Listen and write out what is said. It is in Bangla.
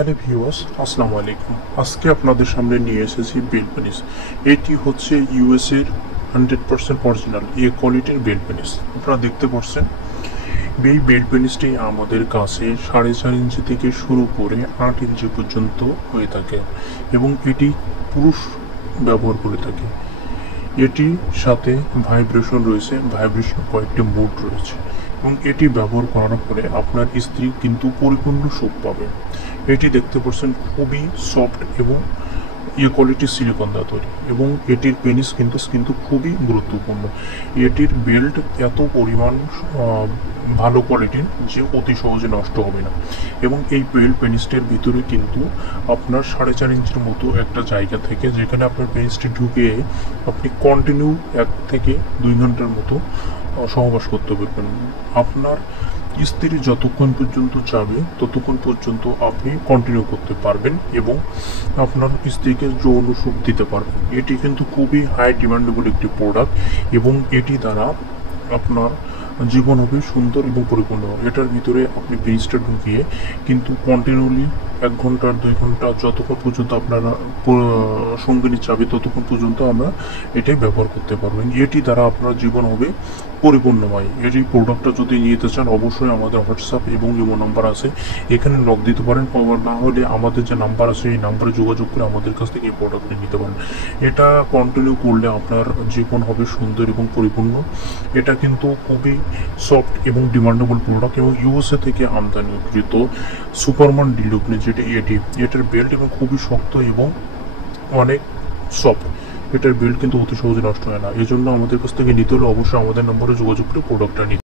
হ্যালো ভিউয়ার্স, আসসালামু আলাইকুম। আজকে আপনাদের সামনে নিয়ে এসেছি বেল পেনিস। এটি হচ্ছে ইউএস এর 100% অরিজিনাল কোয়ালিটির বেল পেনিস। আপনারা দেখতে পাচ্ছেন এই বেল পেনিসটি আমাদের কাছে 4.5 ইঞ্চি থেকে শুরু করে 8 ইঞ্চি পর্যন্ত হয়ে থাকে এবং এটি পুরুষ ব্যবহার করে থাকে। এটির সাথে ভাইব্রেশন রয়েছে, ভাইব্রেশন কয়েকটি মোড রয়েছে এবং এটি ব্যবহার করার পরে আপনার স্ত্রী কিন্তু পরিপূর্ণ সুখ পাবে। এটি দেখতে পাচ্ছেন খুবই সফট এবং কোয়ালিটির সিলিকন দ্বারা তৈরি এবং এটির পেনিস কিন্তু খুবই গুরুত্বপূর্ণ। এটির বেল্ট এত পরিমাণ ভালো কোয়ালিটির যে অতি সহজে নষ্ট হবে না এবং এই বেল্ট পেনিসটির ভিতরে কিন্তু আপনার 4.5 ইঞ্চির মতো একটা জায়গা থেকে যেখানে আপনার পেনিসটি ঢুকিয়ে আপনি কন্টিনিউ 1 থেকে 2 ঘন্টার মতো সহবাস করতে পারবেন। আপনার স্ত্রী যতক্ষণ পর্যন্ত চাবে ততক্ষণ পর্যন্ত আপনি কন্টিনিউ করতে পারবেন এবং আপনার স্ত্রীকে যৌন সুখ দিতে পারবেন। এটি কিন্তু খুবই হাই ডিমান্ডেবল একটি প্রোডাক্ট এবং এটি দ্বারা আপনার জীবন হবে সুন্দর এবং পরিপূর্ণ। এটার ভিতরে আপনি পেনিসটা ঢুকিয়ে কিন্তু কন্টিনিউলি 1 ঘন্টা 2 ঘন্টা যতক্ষণ পর্যন্ত আপনারা সঙ্গিনী চাবে ততক্ষণ পর্যন্ত আমরা এটাই ব্যবহার করতে পারবেন। এটি দ্বারা আপনার জীবন হবে পরিপূর্ণময়। এই প্রোডাক্টটা যদি নিতে চান অবশ্যই আমাদের হোয়াটসঅ্যাপ এবং ইমো নাম্বার আছে, এখানে নক দিতে পারেন, না হলে আমাদের যে নাম্বার আছে এই নাম্বারে যোগাযোগ করে আমাদের কাছ থেকে এই প্রোডাক্টটি নিতে পারেন। এটা কন্টিনিউ করলে আপনার জীবন হবে সুন্দর এবং পরিপূর্ণ। এটা কিন্তু খুবই সফট এবং ডিমান্ডেবল প্রোডাক্ট এবং ইউএসএ থেকে আমদানিকৃত সুপারমান ডিলুকনি যেটা এটার বেল্ট এবং খুবই শক্ত এবং অনেক সফট। এটার বেল্ট কিন্তু অতি সহজে নষ্ট হয় না। এই জন্য আমাদের কাছ থেকে নিতে হলে অবশ্যই আমাদের নম্বরে যোগাযোগ করে প্রোডাক্টটা নিতে